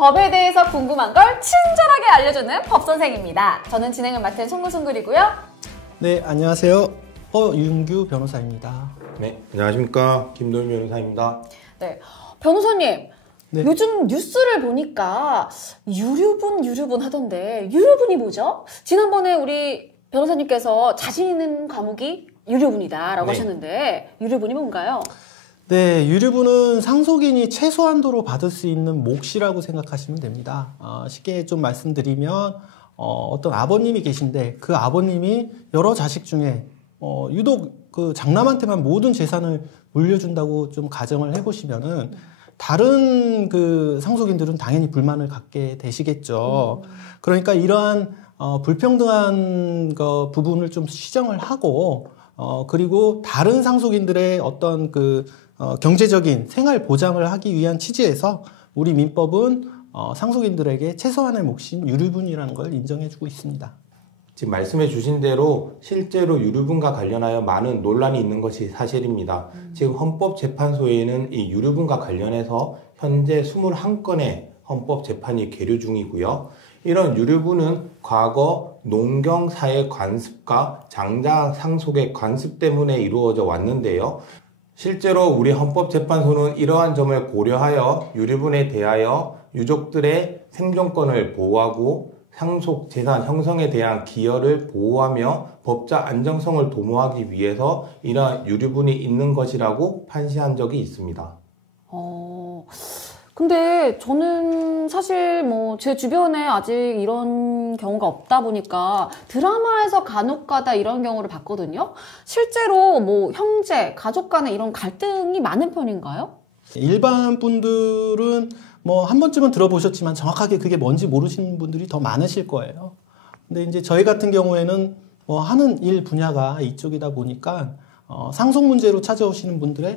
법에 대해서 궁금한 걸 친절하게 알려주는 법선생입니다. 저는 진행을 맡은 송근송글이고요. 네, 안녕하세요. 윤규 변호사입니다. 네, 안녕하십니까. 김도윤 변호사입니다. 네, 변호사님. 네. 요즘 뉴스를 보니까 유류분 하던데 유류분이 뭐죠? 지난번에 우리 변호사님께서 자신 있는 과목이 유류분이다라고 네. 하셨는데 유류분이 뭔가요? 네, 유류분은 상속인이 최소한도로 받을 수 있는 몫이라고 생각하시면 됩니다. 쉽게 좀 말씀드리면 어떤 아버님이 계신데 그 아버님이 여러 자식 중에 유독 그 장남한테만 모든 재산을 물려준다고 좀 가정을 해보시면은 다른 그 상속인들은 당연히 불만을 갖게 되시겠죠. 그러니까 이러한 불평등한 부분을 좀 시정을 하고 그리고 다른 상속인들의 어떤 경제적인 생활 보장을 하기 위한 취지에서 우리 민법은 상속인들에게 최소한의 몫인 유류분이라는 걸 인정해주고 있습니다. 지금 말씀해 주신 대로 실제로 유류분과 관련하여 많은 논란이 있는 것이 사실입니다. 지금 헌법재판소에는 이 유류분과 관련해서 현재 21건의 헌법재판이 계류 중이고요. 이런 유류분은 과거 농경사의 관습과 장자 상속의 관습 때문에 이루어져 왔는데요. 실제로 우리 헌법재판소는 이러한 점을 고려하여 유류분에 대하여 유족들의 생존권을 보호하고 상속 재산 형성에 대한 기여를 보호하며 법적 안정성을 도모하기 위해서 이러한 유류분이 있는 것이라고 판시한 적이 있습니다. 근데 저는 사실 제 주변에 아직 이런 경우가 없다 보니까 드라마에서 간혹가다 이런 경우를 봤거든요. 실제로 형제, 가족 간에 이런 갈등이 많은 편인가요? 일반 분들은 한 번쯤은 들어보셨지만 정확하게 그게 뭔지 모르시는 분들이 더 많으실 거예요. 근데 이제 저희 같은 경우에는 하는 일 분야가 이쪽이다 보니까 상속 문제로 찾아오시는 분들의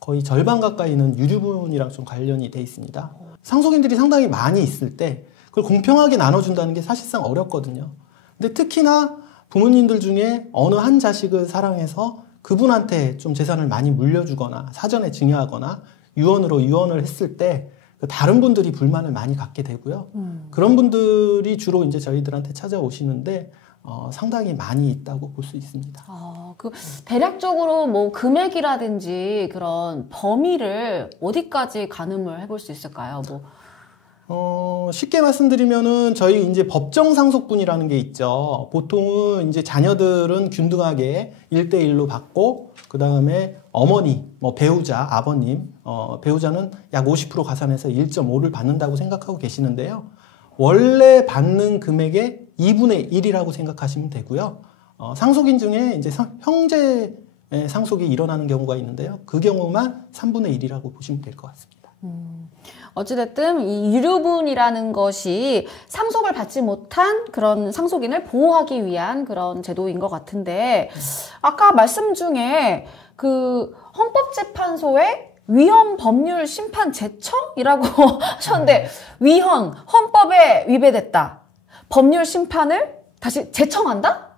거의 절반 가까이는 유류분이랑 좀 관련이 돼 있습니다. 상속인들이 상당히 많이 있을 때 그걸 공평하게 나눠준다는 게 사실상 어렵거든요. 근데 특히나 부모님들 중에 어느 한 자식을 사랑해서 그분한테 좀 재산을 많이 물려주거나 사전에 증여하거나 유언을 했을 때 다른 분들이 불만을 많이 갖게 되고요. 그런 분들이 주로 이제 저희들한테 찾아오시는데 상당히 많이 있다고 볼 수 있습니다. 대략적으로 금액이라든지 그런 범위를 어디까지 가늠을 해볼 수 있을까요? 쉽게 말씀드리면은 저희 이제 법정 상속분이라는 게 있죠. 보통은 이제 자녀들은 균등하게 1대1로 받고 그 다음에 어머니, 배우자, 아버님, 배우자는 약 50% 가산해서 1.5를 받는다고 생각하고 계시는데요. 원래 받는 금액의 2분의 1이라고 생각하시면 되고요. 상속인 중에 이제 형제 상속이 일어나는 경우가 있는데요. 그 경우만 3분의 1이라고 보시면 될 것 같습니다. 어찌됐든 이 유류분이라는 것이 상속을 받지 못한 그런 상속인을 보호하기 위한 그런 제도인 것 같은데 아까 말씀 중에 헌법재판소의 위헌 법률 심판 제청이라고 하셨는데 헌법에 위배됐다. 법률 심판을 다시 제청한다?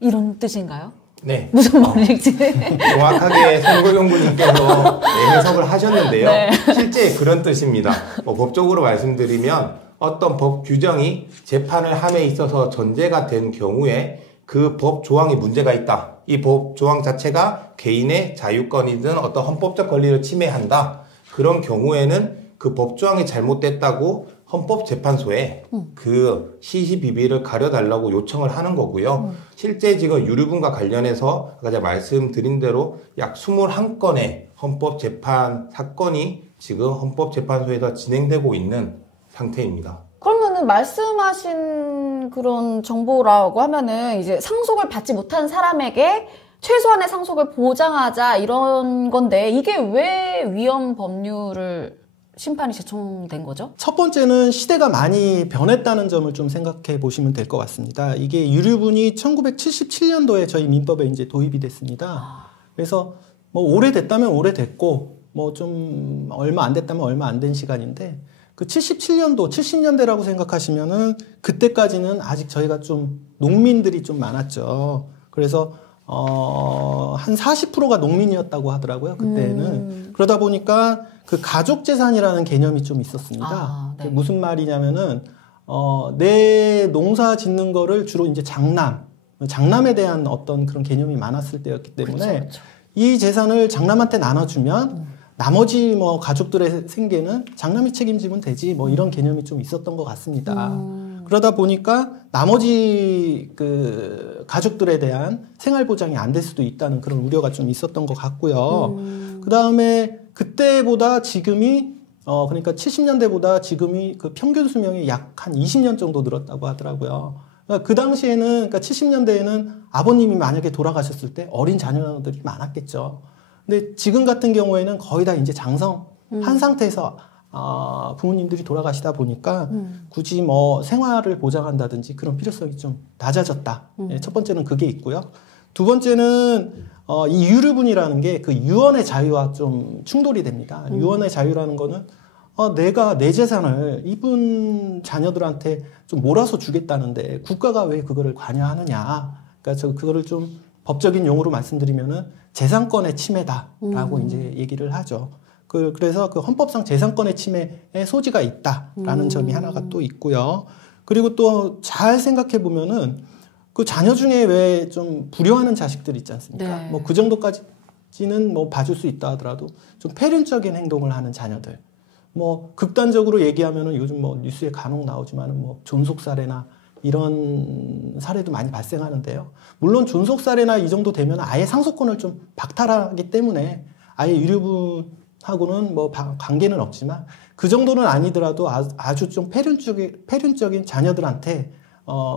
이런 뜻인가요? 네. 무슨 말인지. 정확하게 송근송글님께서 해석을 하셨는데요. 네. 실제 그런 뜻입니다. 법적으로 말씀드리면 어떤 법 규정이 재판을 함에 있어서 전제가 된 경우에 그 법 조항이 문제가 있다. 이 법 조항 자체가 개인의 자유권이든 어떤 헌법적 권리를 침해한다. 그런 경우에는 그 법 조항이 잘못됐다고 헌법재판소에 그 시시비비를 가려달라고 요청을 하는 거고요. 실제 지금 유류분과 관련해서 아까 제가 말씀드린 대로 약 21건의 헌법재판 사건이 지금 헌법재판소에서 진행되고 있는 상태입니다. 그러면은 말씀하신 그런 정보라고 하면은 이제 상속을 받지 못한 사람에게 최소한의 상속을 보장하자 이런 건데 이게 왜 위헌 법률을 심판이 제청된 거죠? 첫 번째는 시대가 많이 변했다는 점을 좀 생각해 보시면 될 것 같습니다. 이게 유류분이 1977년도에 저희 민법에 이제 도입이 됐습니다. 그래서 오래됐다면 오래됐고 좀 얼마 안 됐다면 얼마 안 된 시간인데 그 77년도, 70년대라고 생각하시면은 그때까지는 아직 저희가 좀 농민들이 좀 많았죠. 그래서 한 40%가 농민이었다고 하더라고요. 그때는. 그러다 보니까 그 가족 재산이라는 개념이 좀 있었습니다. 네. 무슨 말이냐면은 내 농사 짓는 거를 주로 이제 장남에 대한 어떤 그런 개념이 많았을 때였기 때문에 그쵸. 이 재산을 장남한테 나눠주면 나머지 뭐 가족들의 생계는 장남이 책임지면 되지 뭐 이런 개념이 좀 있었던 것 같습니다. 그러다 보니까 나머지 그 가족들에 대한 생활 보장이 안 될 수도 있다는 그런 우려가 좀 있었던 것 같고요. 그 다음에 그때보다 지금이 그러니까 70년대보다 지금이 그 평균 수명이 약 한 20년 정도 늘었다고 하더라고요. 그러니까 그 당시에는, 그러니까 70년대에는 아버님이 만약에 돌아가셨을 때 어린 자녀들이 많았겠죠. 근데 지금 같은 경우에는 거의 다 이제 장성한 상태에서 부모님들이 돌아가시다 보니까 굳이 뭐 생활을 보장한다든지 그런 필요성이 좀 낮아졌다. 첫 번째는 그게 있고요. 두 번째는 이 유류분이라는 게 그 유언의 자유와 좀 충돌이 됩니다. 유언의 자유라는 거는 내가 내 재산을 이분 자녀들한테 좀 몰아서 주겠다는데 국가가 왜 그거를 관여하느냐. 그러니까 저 그거를 좀 법적인 용어로 말씀드리면은 재산권의 침해다라고 이제 얘기를 하죠. 그래서 그 헌법상 재산권의 침해의 소지가 있다라는 점이 하나가 또 있고요. 그리고 또 잘 생각해 보면은 그 자녀 중에 왜 좀 불효하는 자식들 있지 않습니까? 네. 뭐 그 정도까지는 뭐 봐줄 수 있다 하더라도 좀 폐륜적인 행동을 하는 자녀들. 뭐 극단적으로 얘기하면은 요즘 뭐 뉴스에 간혹 나오지만은 뭐 존속 사례나 이런 사례도 많이 발생하는데요. 물론 존속 사례나 이 정도 되면 아예 상속권을 좀 박탈하기 때문에 아예 유류분하고는 뭐 관계는 없지만 그 정도는 아니더라도 아주 좀 폐륜적인 자녀들한테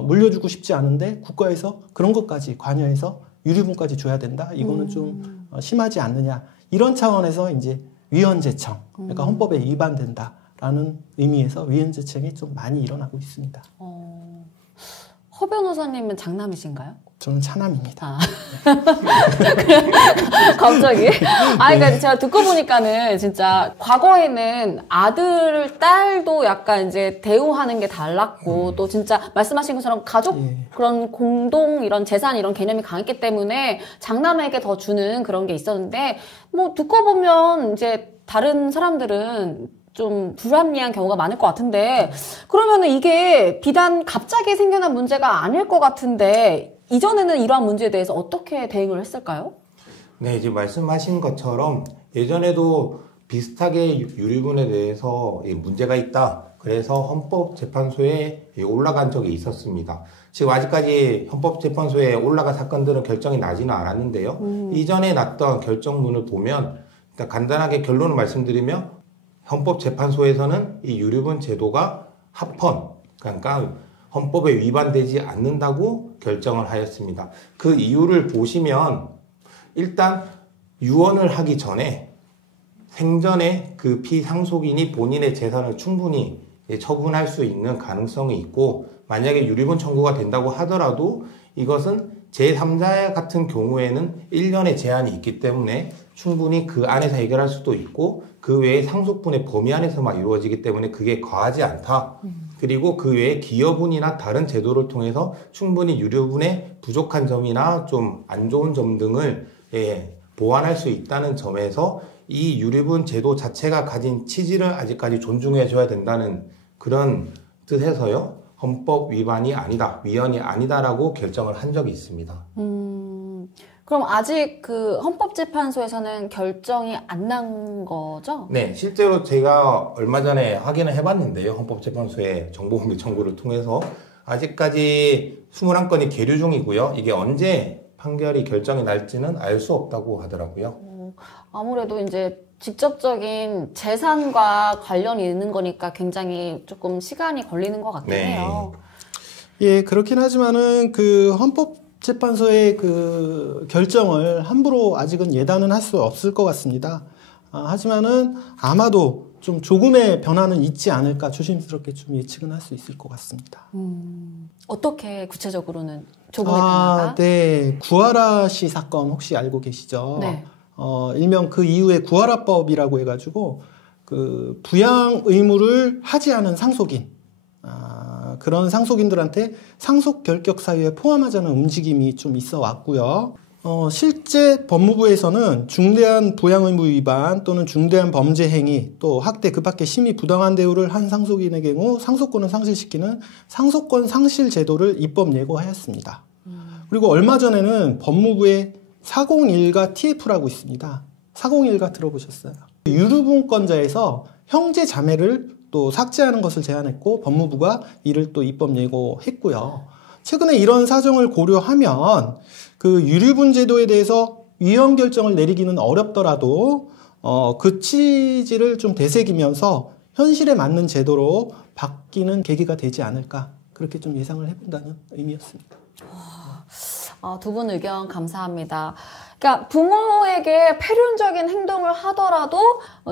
물려주고 싶지 않은데 국가에서 그런 것까지 관여해서 유류분까지 줘야 된다. 이거는 좀 심하지 않느냐. 이런 차원에서 이제 위헌재청, 그러니까 헌법에 위반된다라는 의미에서 위헌재청이 좀 많이 일어나고 있습니다. 허 변호사님은 장남이신가요? 저는 차남입니다. 갑자기? 그러니까 제가 듣고 보니까는 진짜 과거에는 아들, 딸도 약간 이제 대우하는 게 달랐고 또 진짜 말씀하신 것처럼 가족 그런 공동 이런 재산 이런 개념이 강했기 때문에 장남에게 더 주는 그런 게 있었는데 뭐 듣고 보면 이제 다른 사람들은 좀 불합리한 경우가 많을 것 같은데 그러면은 이게 비단 갑자기 생겨난 문제가 아닐 것 같은데 이전에는 이러한 문제에 대해서 어떻게 대응을 했을까요? 네, 이제 말씀하신 것처럼 예전에도 비슷하게 유류분에 대해서 문제가 있다. 그래서 헌법재판소에 올라간 적이 있었습니다. 지금 아직까지 헌법재판소에 올라간 사건들은 결정이 나지는 않았는데요. 이전에 났던 결정문을 보면 일단 간단하게 결론을 말씀드리면 헌법재판소에서는 이 유류분 제도가 합헌, 그러니까 헌법에 위반되지 않는다고 결정을 하였습니다. 그 이유를 보시면 일단 유언을 하기 전에 생전에 그 피상속인이 본인의 재산을 충분히 처분할 수 있는 가능성이 있고 만약에 유류분 청구가 된다고 하더라도 이것은 제3자 같은 경우에는 1년의 제한이 있기 때문에 충분히 그 안에서 해결할 수도 있고 그 외에 상속분의 범위 안에서만 이루어지기 때문에 그게 과하지 않다. 그리고 그 외에 기여분이나 다른 제도를 통해서 충분히 유류분의 부족한 점이나 좀 안 좋은 점 등을 보완할 수 있다는 점에서 이 유류분 제도 자체가 가진 취지를 아직까지 존중해줘야 된다는 그런 뜻에서요. 헌법 위반이 아니다, 위헌이 아니다라고 결정을 한 적이 있습니다. 그럼 아직 그 헌법재판소에서는 결정이 안 난 거죠? 네, 실제로 제가 얼마 전에 확인을 해봤는데요. 헌법재판소의 정보공개 청구를 통해서 아직까지 21건이 계류 중이고요. 이게 언제 판결이 결정이 날지는 알 수 없다고 하더라고요. 아무래도 이제 직접적인 재산과 관련이 있는 거니까 굉장히 조금 시간이 걸리는 것 같긴 해요. 예, 그렇긴 하지만은 그 헌법재판소의 그 결정을 함부로 아직은 예단은 할 수 없을 것 같습니다. 하지만은 아마도 좀 조금의 변화는 있지 않을까 조심스럽게 좀 예측은 할 수 있을 것 같습니다. 어떻게 구체적으로는 조금의 변화가? 네. 구하라 씨 사건 혹시 알고 계시죠? 네. 일명 그 이후에 구하라법이라고 해가지고 그 부양 의무를 하지 않은 상속인, 그런 상속인들한테 상속 결격 사유에 포함하자는 움직임이 좀 있어 왔고요. 실제 법무부에서는 중대한 부양의무 위반 또는 중대한 범죄 행위 또 학대 그 밖에 심히 부당한 대우를 한 상속인의 경우 상속권을 상실시키는 상속권 상실 제도를 입법 예고하였습니다. 그리고 얼마 전에는 법무부에 401가 TF라고 있습니다. 401가 들어보셨어요? 유류분권자에서 형제 자매를 또 삭제하는 것을 제안했고 법무부가 이를 또 입법 예고했고요. 최근에 이런 사정을 고려하면 그 유류분 제도에 대해서 위헌 결정을 내리기는 어렵더라도 그 취지를 좀 되새기면서 현실에 맞는 제도로 바뀌는 계기가 되지 않을까 그렇게 좀 예상을 해본다는 의미였습니다. 두 분 의견 감사합니다. 그러니까 부모에게 폐륜적인 행동을 하더라도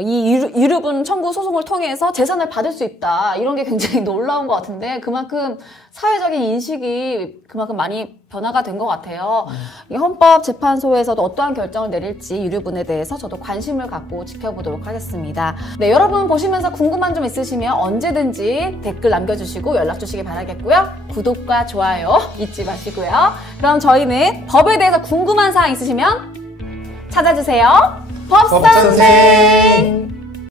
이 유류분 청구 소송을 통해서 재산을 받을 수 있다. 이런 게 굉장히 놀라운 것 같은데 그만큼 사회적인 인식이 그만큼 많이 변화가 된 것 같아요. 이 헌법재판소에서도 어떠한 결정을 내릴지 유류분에 대해서 저도 관심을 갖고 지켜보도록 하겠습니다. 네, 여러분 보시면서 궁금한 점 있으시면 언제든지 댓글 남겨주시고 연락 주시기 바라겠고요. 구독과 좋아요 잊지 마시고요. 그럼 저희는 법에 대해서 궁금한 사항 있으시면 찾아주세요. 법선생!